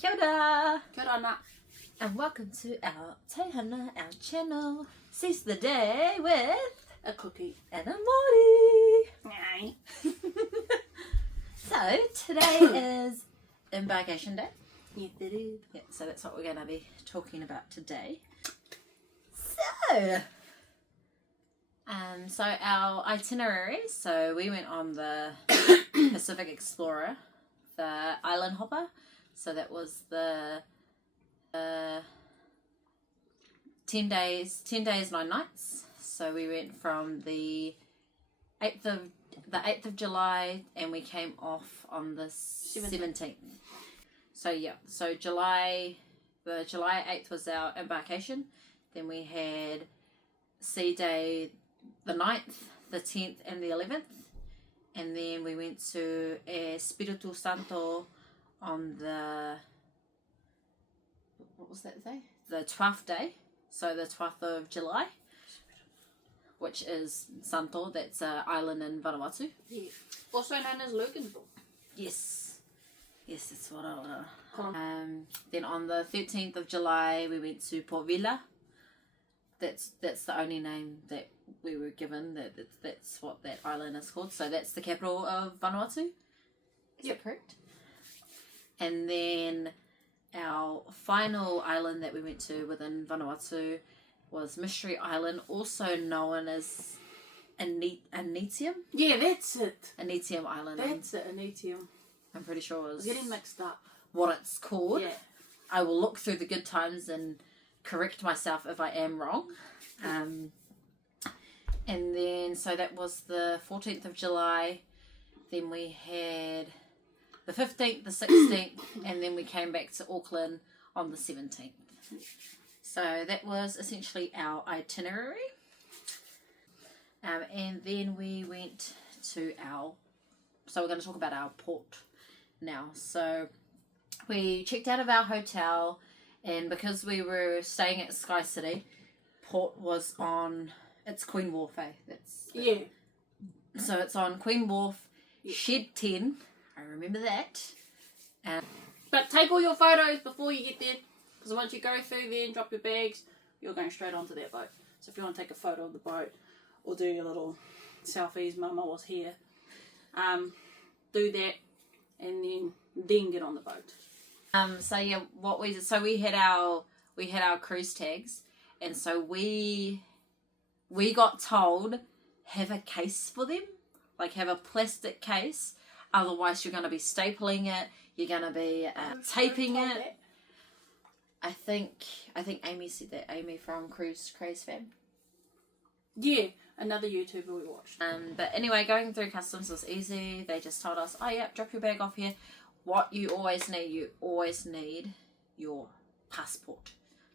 Kia ora! Kia ora. And welcome to our Teihana, our channel. Seize the day with A cookie. and a mori. Aye. So today is Embarkation Day. Yes, it is. Yeah, so that's what we're going to be talking about today. So our itinerary. So we went on the Pacific Explorer, the Island Hopper. So that was the 10 days, 9 nights. So we went from the 8th of July and we came off on the 17th. So yeah, so the July 8th was our embarkation. Then we had Sea Day the 9th, the 10th and the 11th. And then we went to Espiritu Santo on the, what was that day? The 12th day. So the 12th of July, which is Santo, that's an island in Vanuatu. Yeah. Also known as Loganville. Yes, that's what I want to. Cool. Then on the 13th of July, we went to Port Vila. That's the only name that we were given. That's what that island is called. So that's the capital of Vanuatu. Is that correct? And then our final island that we went to within Vanuatu was Mystery Island, also known as Anetium. Yeah, that's it. Anetium Island. That's it, Anetium. I'm pretty sure is Getting mixed up. what it's called. Yeah. I will look through the good times and correct myself if I am wrong. And then, so that was the 14th of July. Then we had the 15th, the 16th, and then we came back to Auckland on the 17th. So that was essentially our itinerary. And then we went to so we're going to talk about our port now. So we checked out of our hotel, and because we were staying at Sky City, port was on, it's Queen Wharf, Yeah. So it's on Queen Wharf, Shed 10, I remember that. But take all your photos before you get there, because once you go through there and drop your bags, you're going straight onto that boat. So if you want to take a photo of the boat or do your little selfies, Mama was here, do that and then get on the boat. So yeah, what we did, so we had our cruise tags, and so we got told have a case for them, like have a plastic case, otherwise you're going to be stapling it, you're going to be taping it. That? I think Amy said that. Amy from Craze Fam. Yeah, another YouTuber we watched. But anyway, going through customs was easy. They just told us, oh yeah, drop your bag off here. What you always need your passport.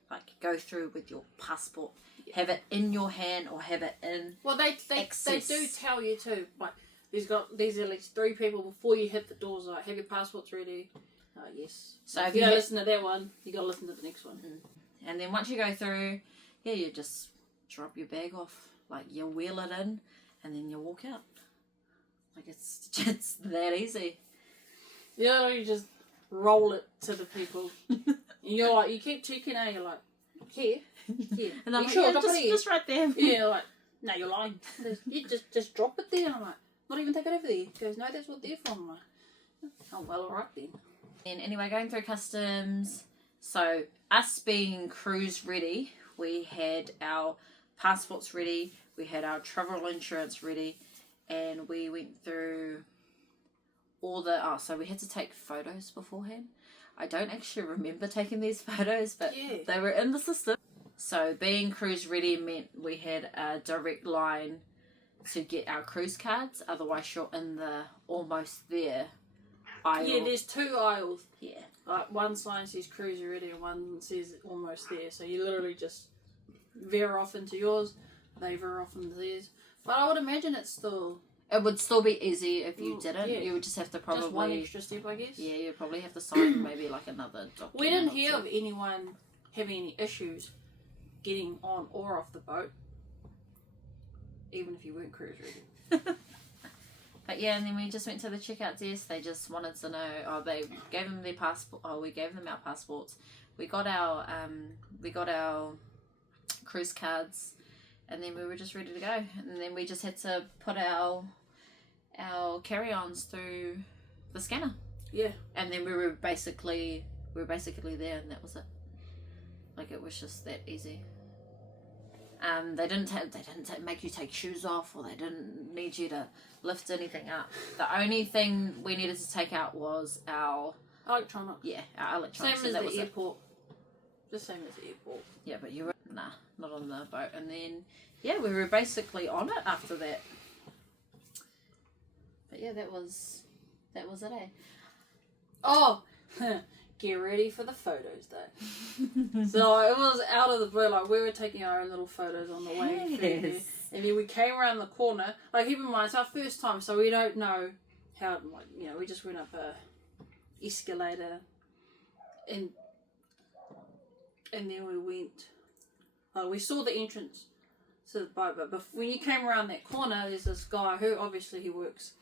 Like, go through with your passport. Yeah. Have it in your hand or have it in. Well, they do tell you too. Like, these are at least 3 people before you hit the doors. Like, have your passports ready. Yes. So if you don't listen to that one, you got to listen to the next one. And then once you go through, yeah, you just drop your bag off. Like, you wheel it in and then you walk out. Like, it's that easy. You know, you just roll it to the people. And you're like, you keep checking out, you're like, here. And I'm like, sure, yeah, just right there. Yeah, you're like, no, you're lying. You just drop it there. And I'm like, not even take it over there. He goes, no, that's what they're from. I'm like, oh, well, alright then. And anyway, going through customs, so us being cruise ready, we had our passports ready, we had our travel insurance ready, and we went through all so we had to take photos beforehand. I don't actually remember taking these photos, but they were in the system. So being cruise ready meant we had a direct line to get our cruise cards, otherwise you're in the almost there aisle. Yeah, there's 2 aisles. Yeah. Like, one sign says cruise ready and one says almost there. So you literally just veer off into yours, they veer off into theirs. But I would imagine it would still be easy if you didn't. Yeah. You would just have to probably... Just one extra step, I guess. Yeah, you'd probably have to sign maybe like another document. We didn't hear of anyone having any issues getting on or off the boat, even if you weren't cruise ready. But yeah, and then we just went to the checkout desk. They just wanted to know. They gave them their passport. We gave them our passports. We got our cruise cards, and then we were just ready to go. And then we just had to put our carry-ons through the scanner. Yeah. And then we were basically there, and that was it. Like, it was just that easy. They didn't make you take shoes off, or they didn't need you to lift anything up. The only thing we needed to take out was our electronics. Yeah, our electronics. Same as the airport. Just same as the airport. Yeah, but you were not on the boat. And then we were basically on it after that. But yeah, that was it, eh? Oh, get ready for the photos though. So it was out of the blue. Like, we were taking our own little photos on the way through there. And then we came around the corner. Like, keep in mind, it's our first time, so we don't know how. Like, you know, we just went up a escalator, and then we went. We saw the entrance to the boat, but when you came around that corner, there's this guy who obviously he works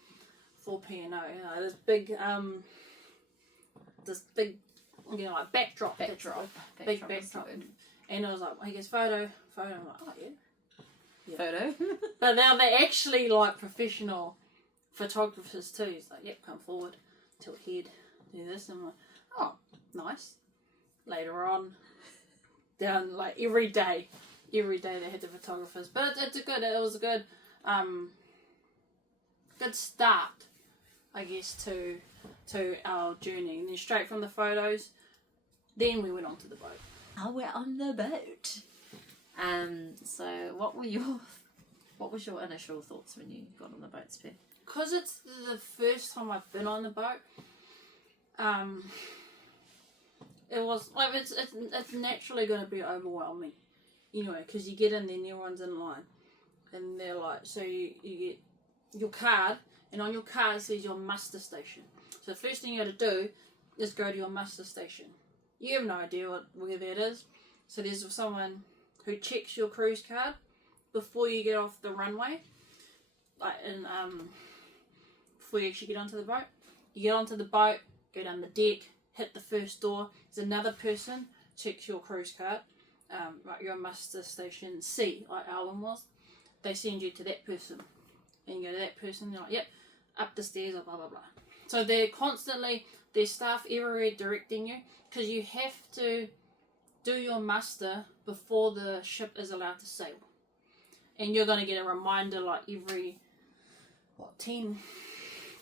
for P&O. You know, this big, like backdrop. Big backdrop. And I was like, he goes, photo. I'm like, oh yeah. Photo. But now they're actually like professional photographers too. He's like, yep, come forward, tilt head, do this. And I'm like, oh, nice. Later on, down like every day they had the photographers. But it was a good start, I guess, to our journey. And then straight from the photos, then we went on to the boat. Oh, we're on the boat. So what was your initial thoughts when you got on the boat, Spare? Because it's the first time I've been on the boat, it was like it's naturally going to be overwhelming, you know, because you get in there and everyone's in line, and they're like, so you get your card, and on your card it says your muster station. So the first thing you got to do is go to your muster station. You have no idea where that is, so there's someone who checks your cruise card before you get off the runway, before you actually get onto the boat. You get onto the boat, go down the deck, hit the first door. There's another person checks your cruise card, your muster station C, like Alan was. They send you to that person, and you go to that person. They're like, yep, up the stairs, or blah blah blah. So they're constantly, there's staff everywhere directing you, because you have to do your muster before the ship is allowed to sail. And you're going to get a reminder like every, 10,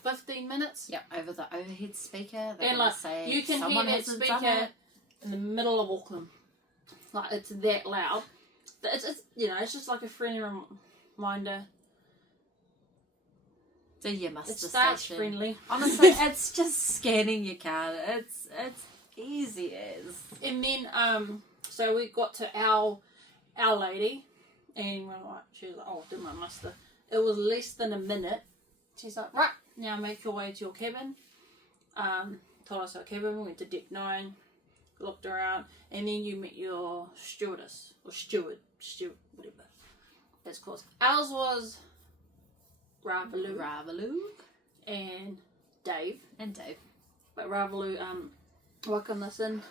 15 minutes? Yep, over the overhead speaker. And like, say you can hear that speaker in the middle of Auckland. Like, it's that loud. It's it's just like a friendly reminder. Do your muster station. It starts station. Friendly. Honestly, it's just scanning your card. It's easy as. And then so we got to our lady, and we're like, she was like, oh, I did my muster. It was less than a minute. She's like, right, now make your way to your cabin. Told us our cabin. We went to deck 9, looked around, and then you met your stewardess or steward, whatever that's called. Ours was Ravalu and Dave. But Ravalu welcomed us in,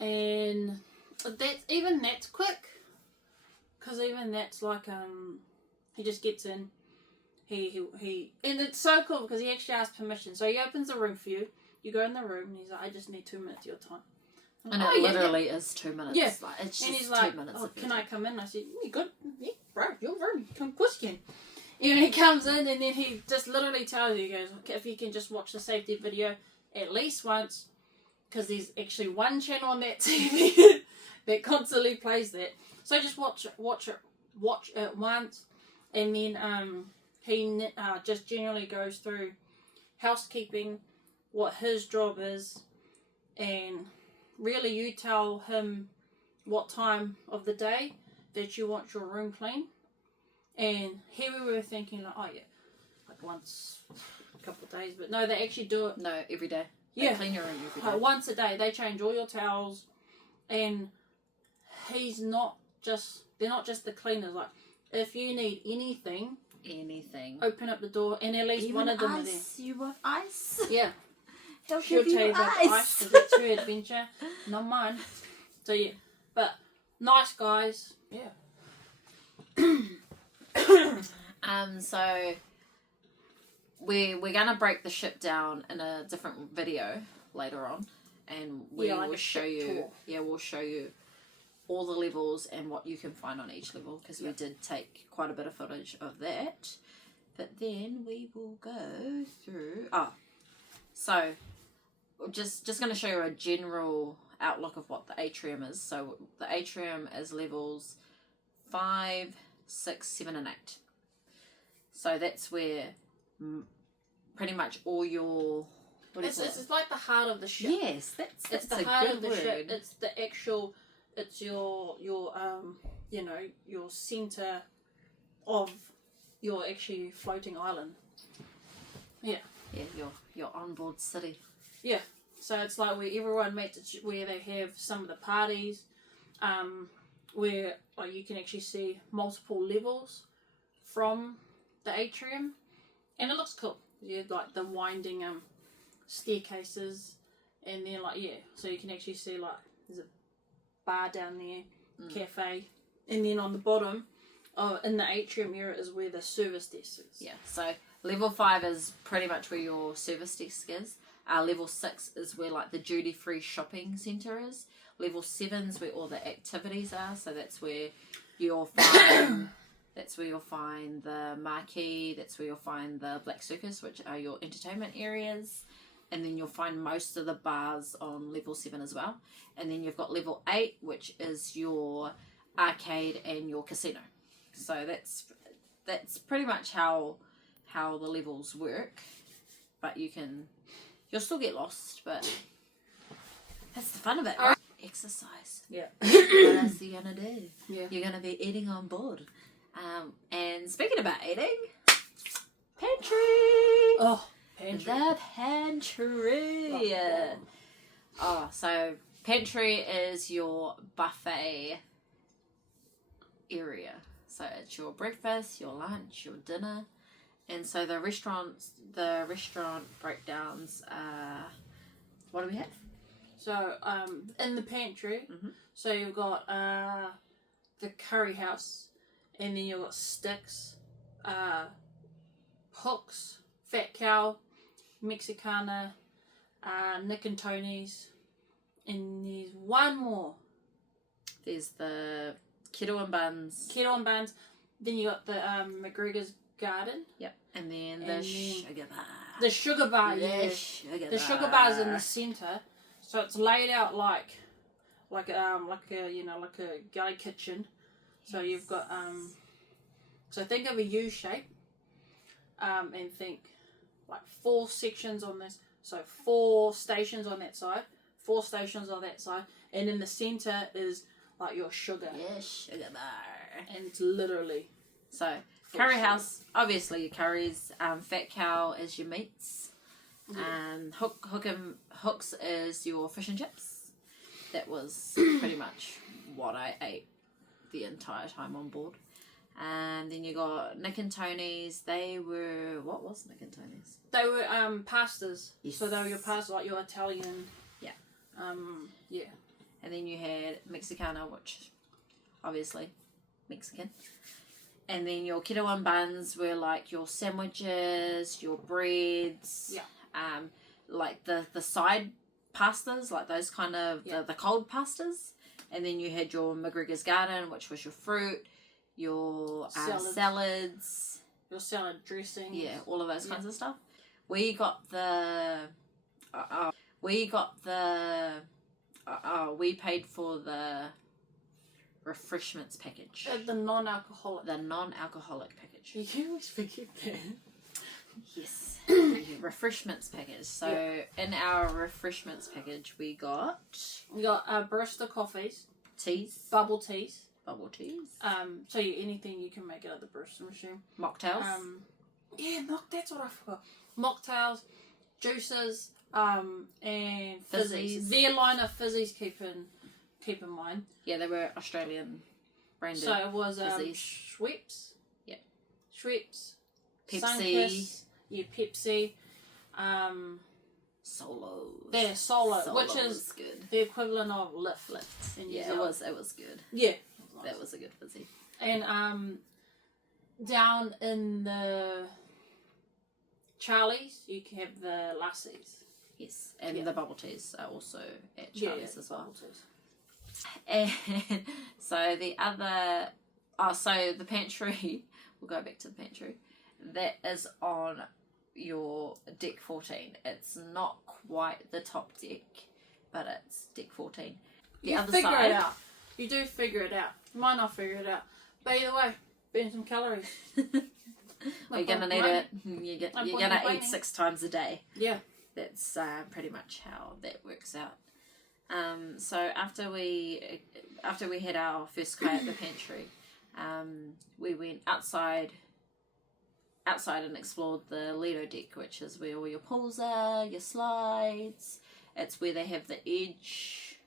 and that's quick, because even that's like he just gets in, he and it's so cool because he actually asks permission. So he opens the room for you. You go in the room and he's like, I just need 2 minutes of your time. And it literally is 2 minutes. Yeah. Like, it's just and he's like, 2 minutes. oh, can I come in? I said, you good? Yeah, bro, your room. Come, of course you can. And he comes in and then he just literally tells you, he goes, if you can just watch the safety video at least once, because there's actually one channel on that TV that constantly plays that. So just watch it once, and then he just generally goes through housekeeping, what his job is, and really you tell him what time of the day that you want your room clean. And here we were thinking like, oh yeah, like once a couple of days, but no, they actually do it. No, every day. They Yeah, clean your room every day. once a day. They change all your towels, and they're not just the cleaners. Like, if you need anything, anything. Open up the door, and at least Even one of them ice. are there. You want ice? Yeah. She'll She'll tell you about the ice because it's her adventure, not mine. So yeah, but nice guys. Yeah. So we're gonna break the ship down in a different video later on, and we Yeah, like will a show ship you. tour. Yeah, we'll show you all the levels and what you can find on each level because we did take quite a bit of footage of that. But then we will go through. So just going to show you a general outlook of what the atrium is. So the atrium is levels 5, 6, 7, and 8. So that's where pretty much all your It's like the heart of the ship. Yes, that's It's the a heart good of the word. ship. It's the actual. It's your your center of your actually floating island. Yeah. Yeah, your onboard city. Yeah. So it's like where everyone meets, where they have some of the parties, where like you can actually see multiple levels from the atrium, and it looks cool. You have like the winding staircases, and then so you can actually see like there's a bar down there, cafe, and then on the bottom, in the atrium area is where the service desk is. Yeah, so level 5 is pretty much where your service desk is. Level 6 is where like the duty free shopping centre is. Level 7 is where all the activities are. So that's where you'll find the marquee. That's where you'll find the Black Circus, which are your entertainment areas. And then you'll find most of the bars on level 7 as well. And then you've got level 8, which is your arcade and your casino. So that's pretty much how the levels work. But you'll still get lost, but that's the fun of it, right? Exercise. Yeah. What else are you gonna do? Yeah. You're gonna be eating on board. And speaking about eating, pantry. Oh, pantry. The pantry. So pantry is your buffet area. So it's your breakfast, your lunch, your dinner. And so the restaurant breakdowns are, what do we have? So in the pantry, so you've got the curry house, and then you've got sticks, hooks, fat cow, Mexicana, Nick and Tony's, and there's one more. There's the kettle and buns. Then you got the McGregor's Garden. Yep. And then then sugar bar. The sugar bar, yeah. The sugar bar's in the centre, so it's laid out like a galley kitchen. So you've got so think of a U shape, and think like 4 sections on this. So 4 stations on that side, 4 stations on that side, and in the centre is like your sugar. Yes, sugar bar. And it's literally so curry house, obviously your curries. Fat cow is your meats. Hooks is your fish and chips. That was pretty much what I ate the entire time on board. And then you got Nick and Tony's. They were, what was Nick and Tony's? They were pastas. Yes. So they were your pasta, like your Italian. Yeah. Yeah. And then you had Mexicana, which obviously Mexican. And then your keto and buns were like your sandwiches, your breads. Yeah. Like the side pastas, like those kind of the cold pastas. And then you had your McGregor's Garden, which was your fruit, your salads, your salad dressing. Yeah, all of those kinds of stuff. We got we paid for the refreshments package. The non-alcoholic. The non-alcoholic package. You always forget that. Yes. Refreshments package. So in our refreshments package we got barista coffees, teas, bubble teas. So anything you can make out of the barista machine. Mocktails. That's what I forgot. Mocktails, juices, and fizzies. Their line of fizzies, keep in mind. Yeah, they were Australian branded. So it was fizzies. Schweppes. Yeah. Schweppes, Pepsi. Sunkist, yeah, Pepsi, Solo. they're Solo, which was is good. the equivalent of Lift. In New Yeah, Zealand. it was good. Yeah, That was a good fizzy. and down in the Charlie's, you can have the lassies. Yes, and Yeah. the bubble teas are also at Yeah, Charlie's as well. bubble teas. And so so the pantry, we'll go back to the pantry, that is on your deck 14. It's not quite the top deck, but it's deck 14. The other figure side, it out. You do figure it out. You might not figure it out. But either way, burn some calories. you're gonna need it. You're gonna eat 6 times a day. Yeah. That's pretty much how that works out. So after we had our first kai at the pantry, we went outside and explored the Lido deck, which is where all your pools are, your slides. It's where they have the edge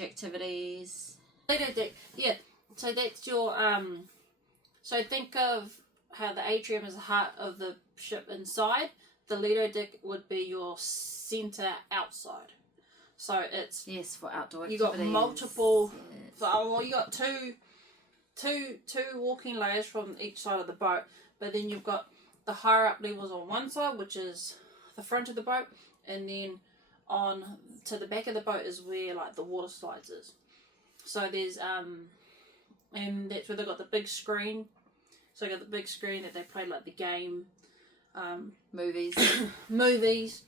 activities. Lido deck, yeah. So that's your so think of how the atrium is the heart of the ship inside. The Lido deck would be your center outside. So it's Yes, for outdoor you activities. got multiple. Yes. Well, you got two walking layers from each side of the boat, but then you've got the higher up levels on one side, which is the front of the boat, and then on to the back of the boat is where like the water slides is. So there's and that's where they got the big screen. So you got the big screen that they play like the game, Movies. movies,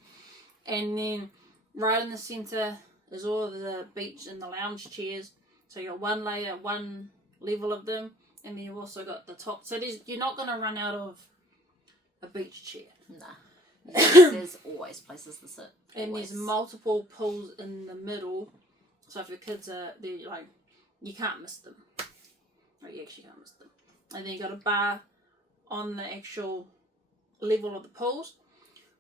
and then right in the centre is all of the beach and the lounge chairs. So you got one level of them, and then you've also got the top. So you're not going to run out of a beach chair. Nah. There's always places to sit. And Always. there's multiple pools in the middle. So if your kids are there, like, you can't miss them. Like, you actually can't miss them. And then you got a bar on the actual level of the pools.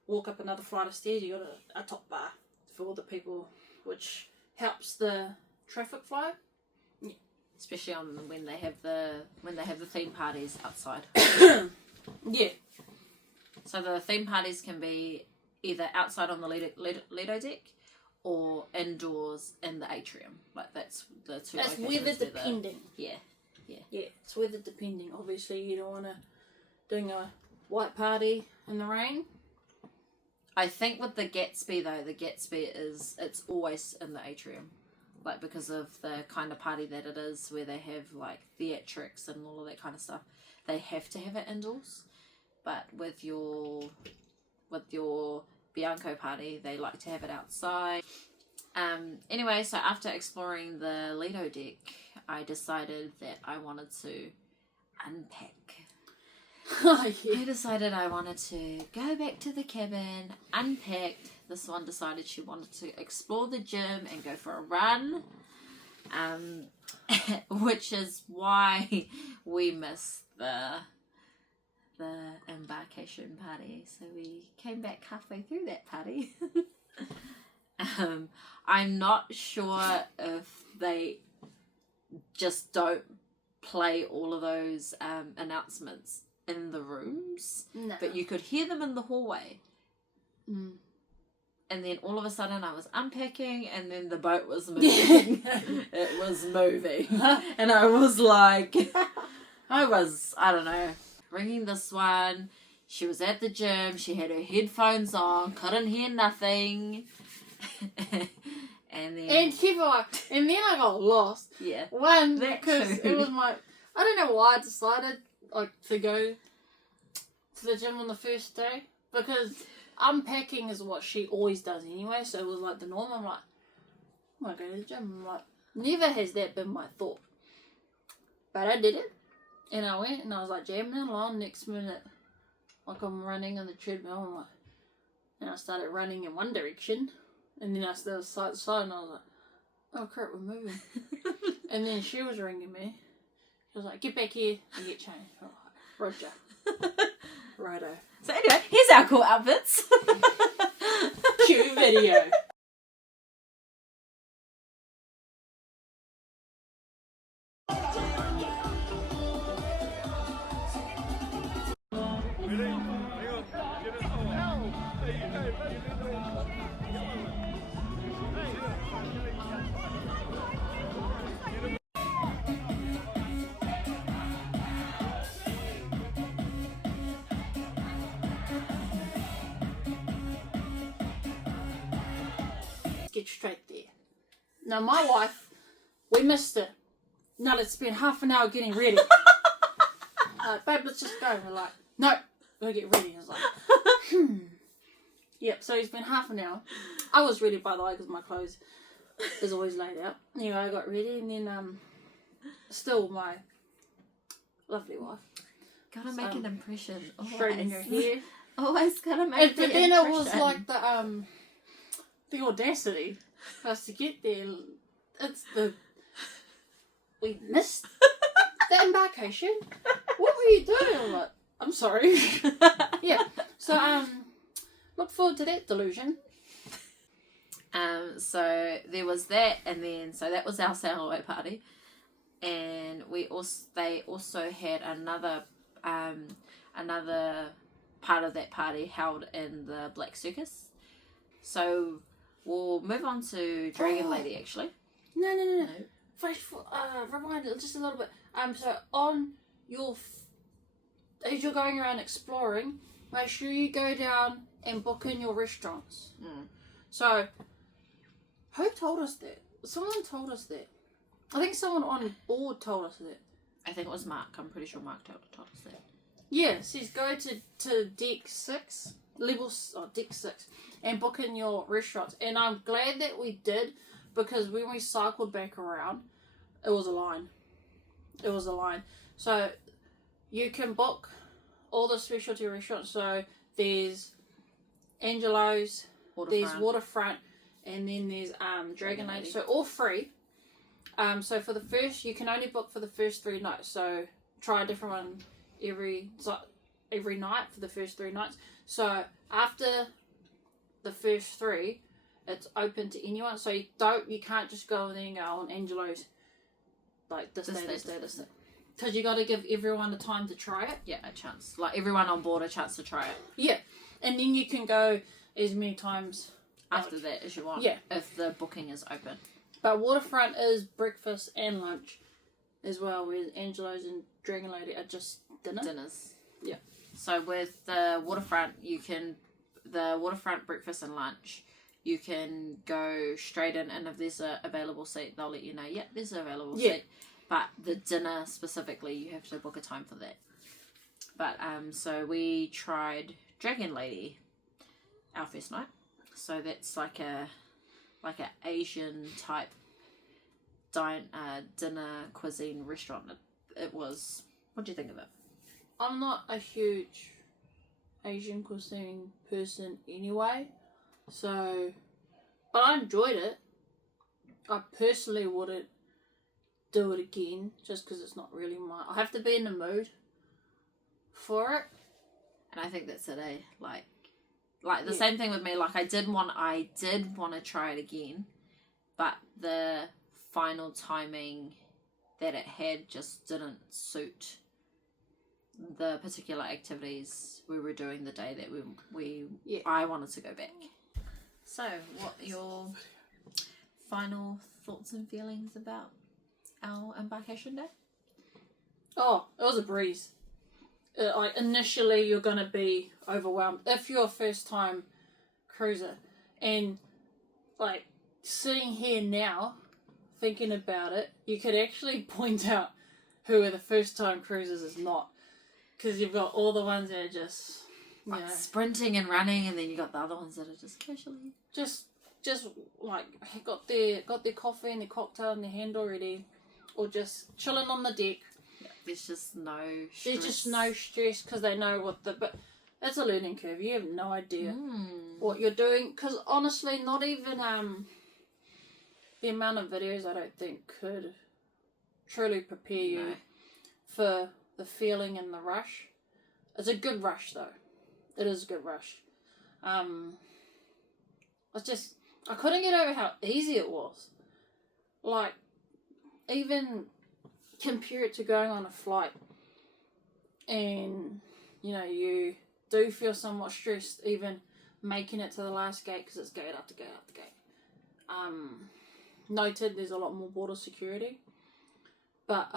Walk up another flight of stairs, you got a top bar for all the people, which helps the traffic flow. Yeah. Especially when they have the theme parties outside. Yeah. So the theme parties can be either outside on the Lido deck or indoors in the atrium. Like that's the two. That's locations weather depending. Yeah. Yeah, it's weather depending. Obviously, you don't want to doing a white party in the rain. I think with the Gatsby though, it's always in the atrium, like because of the kind of party that it is, where they have like theatrics and all of that kind of stuff. They have to have it indoors, but with your Bianco party, they like to have it outside. Anyway, so after exploring the Lido deck, I decided that I wanted to unpack. Oh, yeah. I decided I wanted to go back to the cabin, unpacked. This one decided she wanted to explore the gym and go for a run, which is why we missed the embarkation party. So we came back halfway through that party. I'm not sure if they just don't play all of those announcements in the rooms, No. but you could hear them in the hallway. Mm. And then all of a sudden I was unpacking and then the boat was moving. It was moving. And I was like, I don't know, ringing this one. She was at the gym. She had her headphones on. Couldn't hear nothing. and then And then I got lost. yeah. One, That because too. it was I don't know why I decided to go to the gym on the first day, because unpacking is what she always does anyway, so it was like the norm. I'm like, I'm gonna go to the gym. I'm like, never has that been my thought. But I did it, and I went, and I was like jamming along. Next minute, like I'm running on the treadmill, I'm like, and I started running in one direction, and then I started side to side, and I was like, oh crap, we're moving. And then she was ringing me. She was like, get back here and get changed. I'm like, Roger. Righto. So anyway, here's our cool outfits. Cue video. get straight there. Now, my wife, we missed it. Now let's spend half an hour getting ready. Babe, let's just go. We're like, no, go get ready. I was like, Yep, so it's been half an hour. I was ready, by the way, because my clothes is always laid out. Anyway, I got ready, and then still my lovely wife. Gotta make an impression. Straightening her hair. Always gotta make But the then impression. it was like the audacity for us to get there. We missed the embarkation. What were you doing? I'm like, I'm sorry. Yeah. So look forward to that delusion. So there was that, and then so that was our sail away party, and they also had another part of that party held in the Black Circus. So we'll move on to Dragon Lady actually. No. Rewind it just a little bit. So on your as you're going around exploring, make sure you go down and book in your restaurants. So, who told us that? Someone told us that. I think someone on board told us that. I think it was Mark. I'm pretty sure Mark told us that. Yeah, it says go to deck 6, deck 6, and book in your restaurants. And I'm glad that we did, because when we cycled back around, it was a line. So, you can book all the specialty restaurants. So, there's Angelo's, there's Waterfront, and then there's Dragon Lady. So all free. So for the first, you can only book for the first 3 nights. So try a different one every night for the first 3 nights. So after the first 3, it's open to anyone. So you can't just go in there and go on Angelo's like this day. Because you got to give everyone the time to try it. Yeah, a chance. Like everyone on board a chance to try it. Yeah. And then you can go as many times after that as you want. Yeah. If the booking is open. But Waterfront is breakfast and lunch as well, whereas Angelo's and Dragon Lady are just dinners. Yeah. So with the Waterfront, the Waterfront breakfast and lunch, you can go straight in, and if there's an available seat, they'll let you know, there's an available seat. But the dinner specifically, you have to book a time for that. But so we tried Dragon Lady our first night. So that's like a Asian type dinner cuisine restaurant. It was. What do you think of it? I'm not a huge Asian cuisine person anyway, so but I enjoyed it. I personally wouldn't do it again just because it's not really I have to be in the mood for it. And I think that's it, eh? Like the same thing with me. Like I did want to try it again, but the final timing that it had just didn't suit the particular activities we were doing the day that I wanted to go back. So, what are your final thoughts and feelings about our embarkation day? Oh, it was a breeze. Initially, you're going to be overwhelmed if you're a first time cruiser. And, like, sitting here now, thinking about it, you could actually point out who are the first time cruisers is not. Because you've got all the ones that are just, sprinting and running, and then you got the other ones that are just casually. Just like, got their coffee and their cocktail and their handle ready. Or just chilling on the deck. There's just no stress. There's just no stress because they know but it's a learning curve. You have no idea what you're doing. Because honestly, not even the amount of videos I don't think could truly prepare you for the feeling and the rush. It's a good rush though. It is a good rush. I couldn't get over how easy it was. Like, even compare it to going on a flight, and you do feel somewhat stressed even making it to the last gate because it's gate after gate after gate. Noted there's a lot more border security, but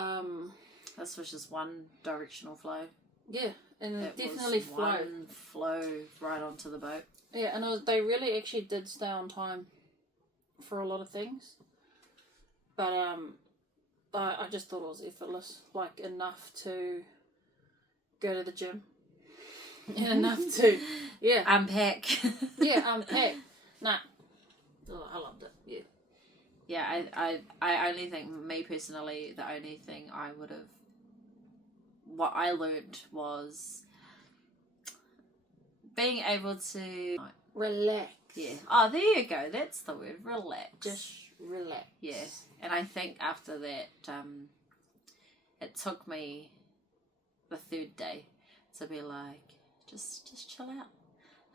this was just one directional flow. Yeah, and it definitely flow right onto the boat. Yeah, and they really actually did stay on time for a lot of things. But I just thought it was effortless, like enough to go to the gym and enough to unpack. Unpack. Nah, oh, I loved it. Yeah, I only think, me personally, the only thing I would have, what I learned was being able to Relax. Yeah. Oh, there you go. That's the word. Relax. Just relax. Yeah. And I think after that, it took me the third day to be like, just chill out.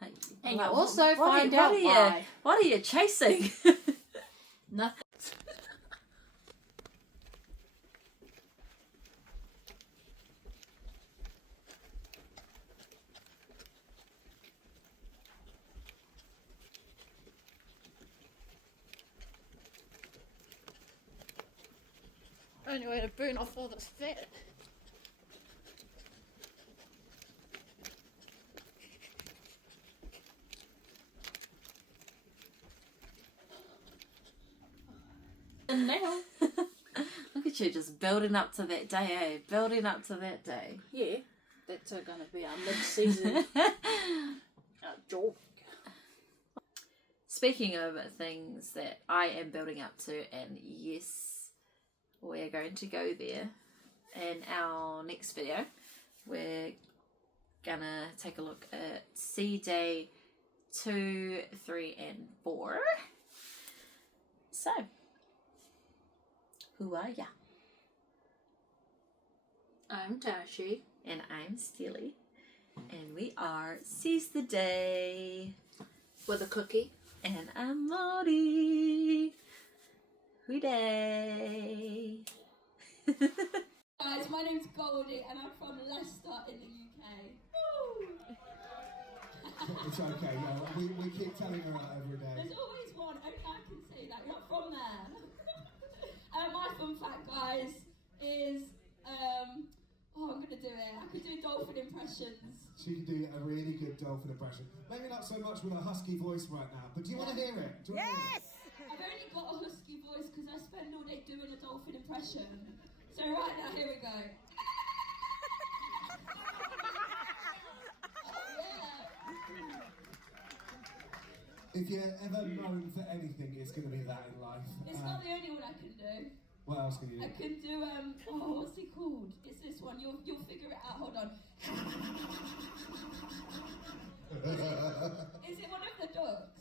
Like, and you also find out why. What are you chasing? Nothing. Only way to burn off all this fat. And now, look at you just building up to that day, eh? Building up to that day. Yeah, that's going to be our mid-season job. Speaking of things that I am building up to, and yes, we're going to go there in our next video. We're gonna take a look at Sea Day 2, 3 and 4. So, who are ya? I'm Tashi. And I'm Steeli. And we are Seize the Day. With a cookie. And I'm Lottie. Hooday. Guys, my name's Goldie and I'm from Leicester in the UK. Woo! It's okay, yeah. We keep telling her that every day. There's always one, only I can say that, you're not from there. My fun fact, guys, is, I'm going to do it. I could do dolphin impressions. She can do a really good dolphin impression. Maybe not so much with a husky voice right now, but do you want to hear it? Do you want to hear it? I've only got a husky voice because I spend all day doing a dolphin impression. So right now, here we go. If you're ever known for anything, it's going to be that in life. It's not the only one I can do. What else can you do? I can do, what's it called? It's this one, you'll figure it out, hold on. Is it one of the ducks?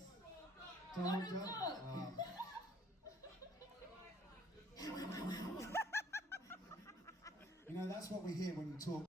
One of the ducks! You know, that's what we hear when you talk.